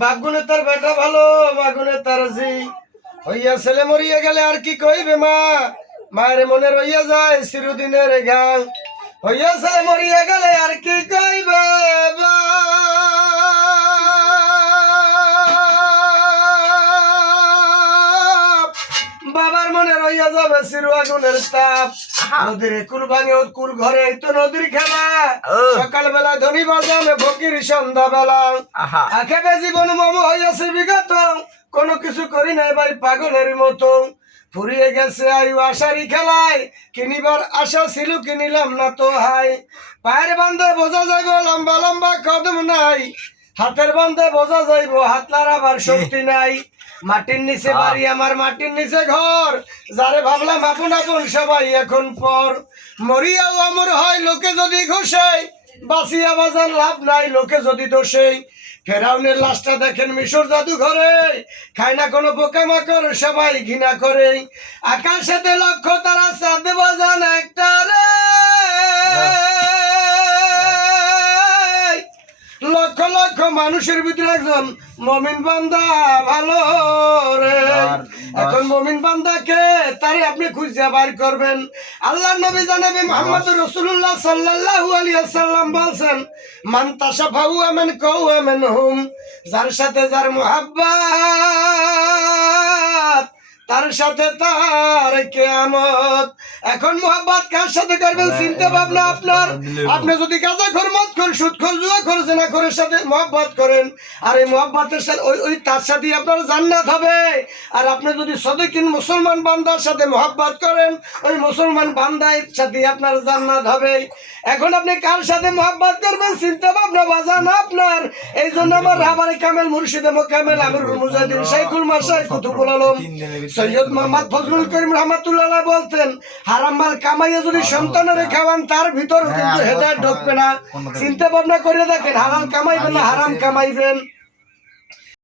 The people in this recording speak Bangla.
বাপ গুণে তার বেটা ভালো, মা গুণে তার জি হইয়া ছেলে মরিয়া গেলে আর কি কইবে মা, মায়ের মনে রইয়া যায় চিরদিনের গান। হইয়া ছেলে মরিয়া গেলে আর কি কইবে বাপ, বাবার মনে রইয়া যাবে চির আগুনের তাপ। নদীর কুল ভাঙে ওর কুল ঘরে তো নদীর খেলা, সকালবেলা ধনী বাজানে ফকির সন্ধ্যা বেলা। আখেবে জীবন মম হইয়াছে বিগত, কোনো কিছু করি নাই ভাই পাগলের মতো। ফুরিয়ে গেছে আয়ু আশারি খেলায়, কিনিবার আশা ছিল কিনিলাম না তো হাই। পায়ের বান্ধে বোঝা যাইব লম্বা লম্বা কদম নাই, হাতের বান্ধে বোঝা যাইব হাত লাগাবার শক্তি নাই। মাটির নিচে বাড়ি আমার, মাটির নিচে ঘর, যারে ভাবলাম আপন আপন সবাই এখন পর। মরিয়াও অমর হয় লোকে যদি ঘষে, বাঁচিয়া বাজার লাভ নাই লোকে যদি দোষে। ফেরাউনের লাশটা দেখেন মিশর জাদু ঘরে, খায় না কোনো পোকামাকড় সবাই ঘৃণা করে। আকাশেতে লক্ষ্য তারা চাঁদ বাজান একটা রে, লক্ষ লক্ষ মানুষের ভিতরে একজন মমিন বান্দা ভালো রে। এখন মমিন বান্দাকে তারে আপনি খুঁজে বার করবেন। আল্লাহর নবী জানাবে মুহাম্মদ রাসূলুল্লাহ সাল্লাল্লাহু আলাইহি ওয়াসাল্লাম বলেন, মান তাশাফাউ আমান কাউ আমান হুম, যার সাথে যার মুহাব্বত তার সাথে তার কিয়ামত। এখন মুহাব্বত কার সাথে করবেন চিন্তা ভাবনা আপনার। আপনি যদি গাঁজাখোর, মদখোর, সুদখোর, জুয়াখোর, জিনাখোরের সাথে মুহাব্বত করেন, আর এই মুহাব্বতের সাথে ওই তার সাথে আপনার জান্নাত হবে। আর আপনি যদি সদিকিন মুসলমান বান্দার সাথে মুহাব্বত করেন, ওই মুসলমান বান্দার সাথে আপনার জান্নাত হবে। এখন আপনি কার সাথে মুহাব্বত করবেন চিন্তা ভাবনা বাজান আপনার। এই জন্য আমার রাহবারে কামেল মুর্শিদে মোকামেল আমিরুল মুজাহিদিন শাইখুল মাশায়েখ কুতুবুল আলম সৈয়দ মোহাম্মদ ফজলুল করিম রাহমাতুল্লাহ আলাইহি বলতেন, হারাম মাল কামাইয়া যদি সন্তানের খাওয়ান তার ভিতর কিন্তু হেদায়েত ঢুকবে না। চিন্তা ভাবনা করে দেখেন, হালাল কামাইবেন না হারাম কামাইবেন।